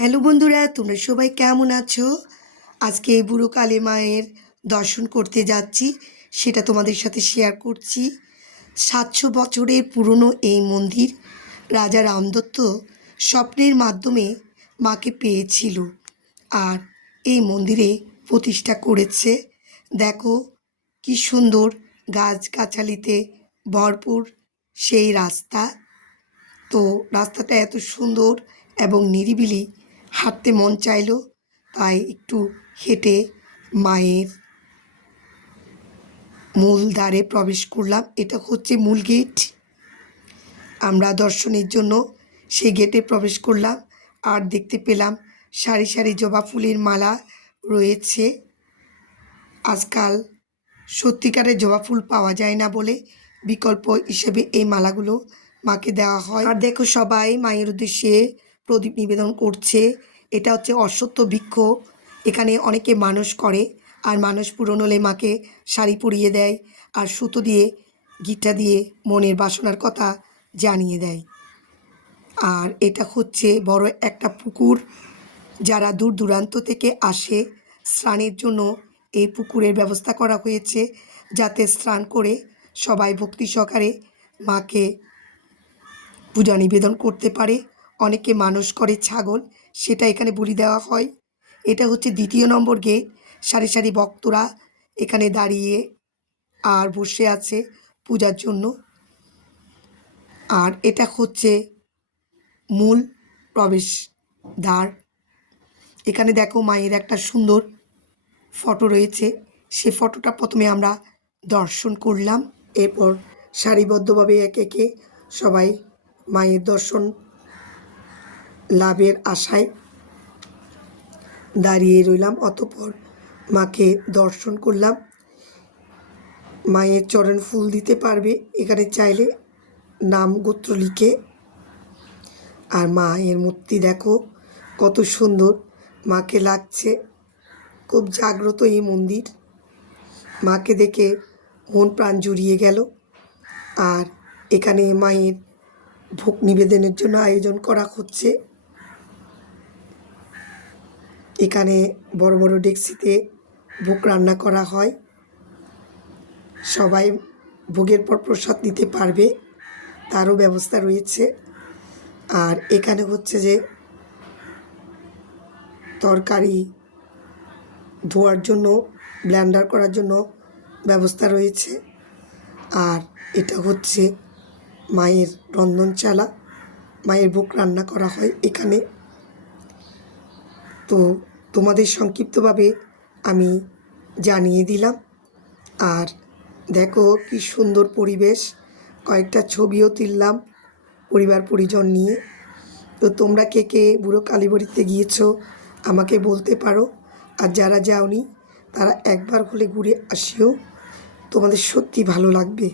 Hello বন্ধুরা, তোমরা সবাই কেমন আছো? আজকে এই বুড়ো কালী মায়ের দর্শন করতে যাচ্ছি, সেটা তোমাদের সাথে শেয়ার করছি। সাতশো বছরের পুরনো এই মন্দির রাজা রামদত্ত স্বপ্নের মাধ্যমে মাকে পেয়েছিল আর এই মন্দিরে প্রতিষ্ঠা করেছে। দেখো কি সুন্দর গাছগাছালিতে ভরপুর সেই রাস্তা। তো রাস্তাটা এত সুন্দর এবং নিরিবিলি হাঁটতে মন চাইলো, তাই একটু হেঁটে মায়ের মূল দ্বারে প্রবেশ করলাম। এটা হচ্ছে মূল গেট। আমরা দর্শনের জন্য সেই গেটে প্রবেশ করলাম আর দেখতে পেলাম সারি সারি জবা ফুলের মালা রয়েছে। আজকাল সত্যিকারের জবা ফুল পাওয়া যায় না বলে বিকল্প হিসেবে এই মালাগুলো মাকে দেওয়া হয়। আর দেখো সবাই মায়ের উদ্দেশ্যে প্রদীপ নিবেদন করছে। এটা হচ্ছে অশ্বত্থ বৃক্ষ। এখানে অনেকে মানুষ করে আর মানুষ পূরণ হলে মাকে শাড়ি পরিয়ে দেয় আর সুতো দিয়ে, গিটা দিয়ে মনের বাসনার কথা জানিয়ে দেয়। আর এটা হচ্ছে বড় একটা পুকুর। যারা দূর দূরান্ত থেকে আসে, স্নানের জন্য এই পুকুরের ব্যবস্থা করা হয়েছে যাতে স্নান করে সবাই ভক্তি সহকারে মাকে পূজা নিবেদন করতে পারে। অনেকে মানুষ করে ছাগল, সেটা এখানে বলি দেওয়া হয়। এটা হচ্ছে দ্বিতীয় নম্বর গেট সারি সারি ভক্তরা এখানে দাঁড়িয়ে আর বসে আছে পূজার জন্য। আর এটা হচ্ছে মূল প্রবেশ দ্বার এখানে দেখো মায়ের একটা সুন্দর ফটো রয়েছে। সে ফটোটা প্রথমে আমরা দর্শন করলাম, এরপর সারিবদ্ধভাবে একে একে সবাই মায়ের দর্শন লাভের আশায় দাঁড়িয়ে রইলাম। অতপর মাকে দর্শন করলাম। মায়ের চরণ ফুল দিতে পারবে, এখানে চাইলে নাম গোত্র লিখে। আর মায়ের মূর্তি দেখো, কত সুন্দর। মাকে লাগছে খুব জাগ্রত এই মন্দির। মাকে দেখে মন প্রাণ জুড়িয়ে গেল। আর এখানে মায়ের ভোগ নিবেদনের জন্য আয়োজন করা হচ্ছে। এখানে বড় বড় ডেক্সিতে ভোগ রান্না করা হয়। সবাই ভোগের পর প্রসাদ নিতে পারবে, তারও ব্যবস্থা রয়েছে। আর এখানে হচ্ছে যে তরকারি ধোয়ার জন্য ব্ল্যান্ডার করার জন্য ব্যবস্থা রয়েছে। আর এটা হচ্ছে মায়ের রন্ধনশালা, মায়ের ভোগ রান্না করা হয় এখানে। তো তোমাদের সংক্ষিপ্তভাবে আমি জানিয়ে দিলাম। আর দেখো কি সুন্দর পরিবেশ। কয়েকটা ছবিও তুললাম পরিবার পরিজন নিয়ে। তো তোমরা কে কে বুড়ো কালীবাড়িতে গিয়েছো আমাকে বলতে পারো। আর যারা যাওনি তারা একবার হলে ঘুরে আসিও। তোমাদের সত্যি ভালো লাগবে।